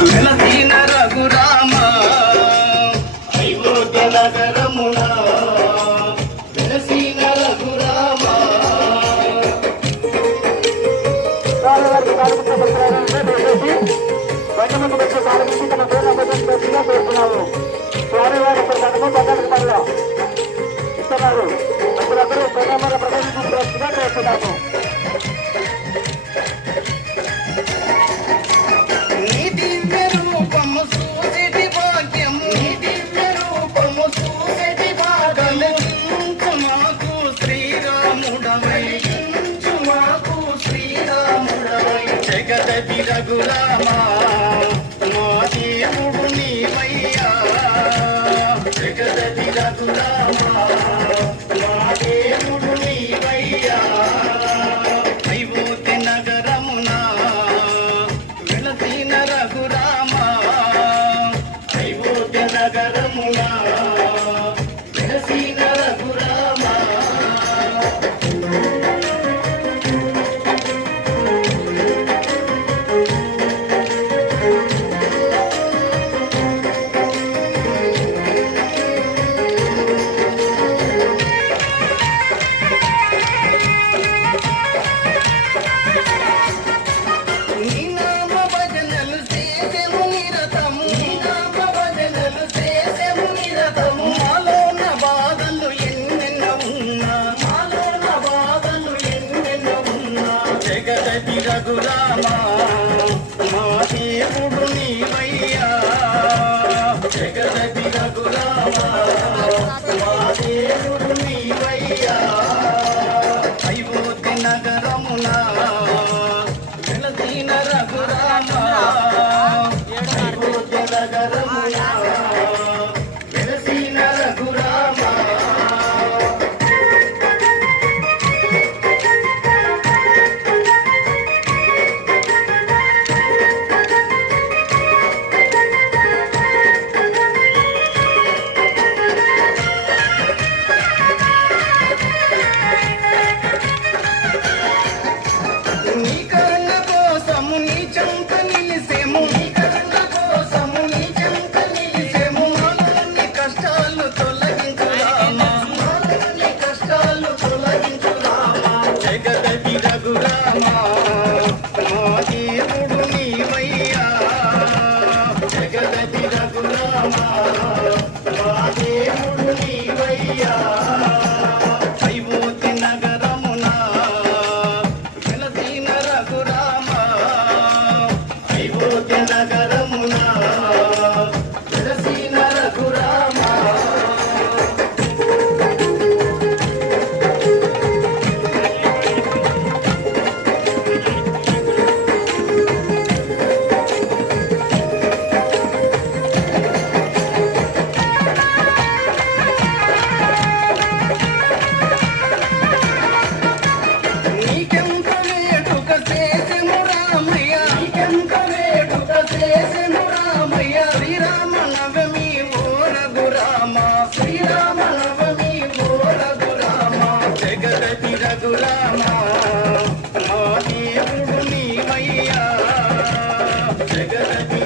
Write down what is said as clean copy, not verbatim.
వెలసిన రఘురామ అయోధ్య నగరమున వెలసిన రఘురామ. బండి ముందు వచ్చే సారథి తన పేరు అభ్యర్థిగా పేర్కొన్నాము. స్వామివారి ప్రకటన పద్ధతిలో ఇస్తున్నారు. ప్రజలందరూ ప్రణామాల ప్రదర్శించవలసిందిగా కోరుతున్నాము. నీ దివ్య రూపము చూసేటి భాగ్యము, నీ దివ్య రూపము చూసేటి భాగ్యము మాకు శ్రీరాముడవై, మాకు శ్రీరాముడవై. జగదతి రఘురామ మా దేవుడు నీవయ్యా, జగదతి రఘురామ మా దేవుడు నీవయ్యా. అయోధ్య నగరమున వెలసిన రఘురామ అయోధ్య నగరమున వెలసిన రఘురామ. నీ నామ భజనలు చేసెము నిరతము, నీ నామ భజనలు చేసెము నిరతము. మాలోన బాధలు ఎన్నెన్నో ఉన్నా, మాలోన బాధలు ఎన్నెన్నో ఉన్నా. జగదతి రఘురామ మా దేవుడు నీవయ్యా, జగదతి రఘురామ మా దేవుడు నీవయ్యా. అయోధ్య నగరమున వెలసిన రఘురామ అయోధ్య నగరమున వెలసిన రఘురామ. నీ కరుణ కోసము నీ చెంత నిలిసేము, నీ కరుణ కోసము నీ చెంత నిలిసేము. మాలోని కష్టాలు తొలగించు రామ, మాలోని కష్టాలు తొలగించు రామ. జగదతి రఘురామ మా దేవుడు నీవయ్యా, జగదతి రఘురామ మా దేవుడు నీవయ్యా. అయోధ్య నగరమున వెలసిన రఘురామ అయోధ్య నగరమున వెలసిన రఘురామ. నీకెంత వేడుక చేసెము రామయ్య, నీకెంత వేడుక చేసెము రామయ్య. శ్రీరామ నవమి ఓ రఘురామ, శ్రీరామ నవమి ఓ రఘురామ. జగదతి రఘురామ మా దేవుడు నీవయ్యా, జగదతి